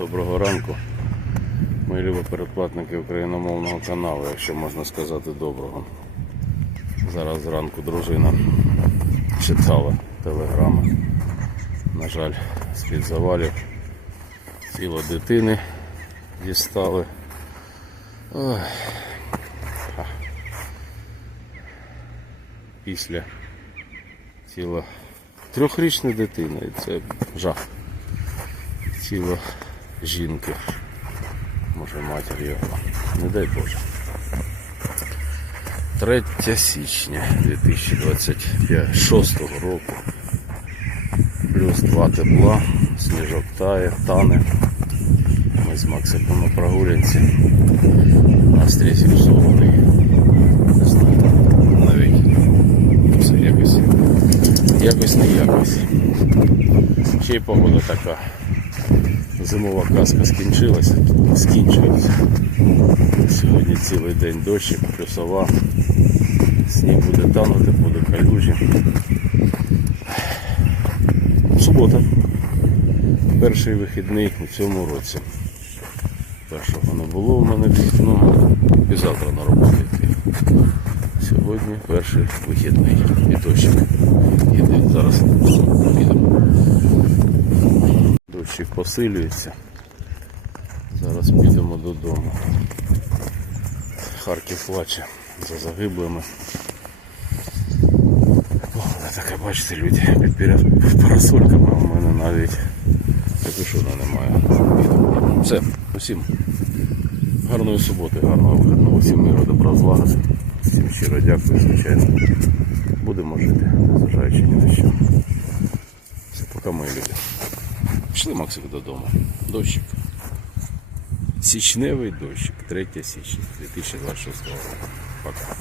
Доброго ранку. Мої любі передплатники україномовного каналу, якщо можна сказати доброго. Зараз зранку дружина читала телеграми. На жаль, з-під завалів тіло дитини дістали. Після тіла трьохрічної дитини. І це жах тіло жінки. Може матір його. Не дай Боже. 3 січня 2026 року. Плюс 2 тепла, сніжок тає, тане. Ми з Максиком на прогулянці. Настрій зіпсований. Не знаю, навіть все якось. Якось не якось. Ще й погода така. Зимова казка скінчилася, скінчується. Сьогодні цілий день дощик, плюсова. Сніг буде танути, буде калюжі. Субота. Перший вихідний у цьому році. Першого не було у мене вихідного і завтра на роботу йти. Сьогодні перший вихідний. І дощик. Іде. Зараз Дощик посилюється. Зараз підемо додому. Харків плаче за загиблими. Така, бачите, люди під парасольками, у мене навіть капюшона немає. Все, усім. Гарної суботи, гарного вихідного, всім миру, добра злагоди. Всім щиро дякую, звичайно. Будемо жити, незважаючи ні на що. Все, поки мої люди. Пішли Максик додому. Дощик. Січневий дощик, 3 січня 2026 року. Пока.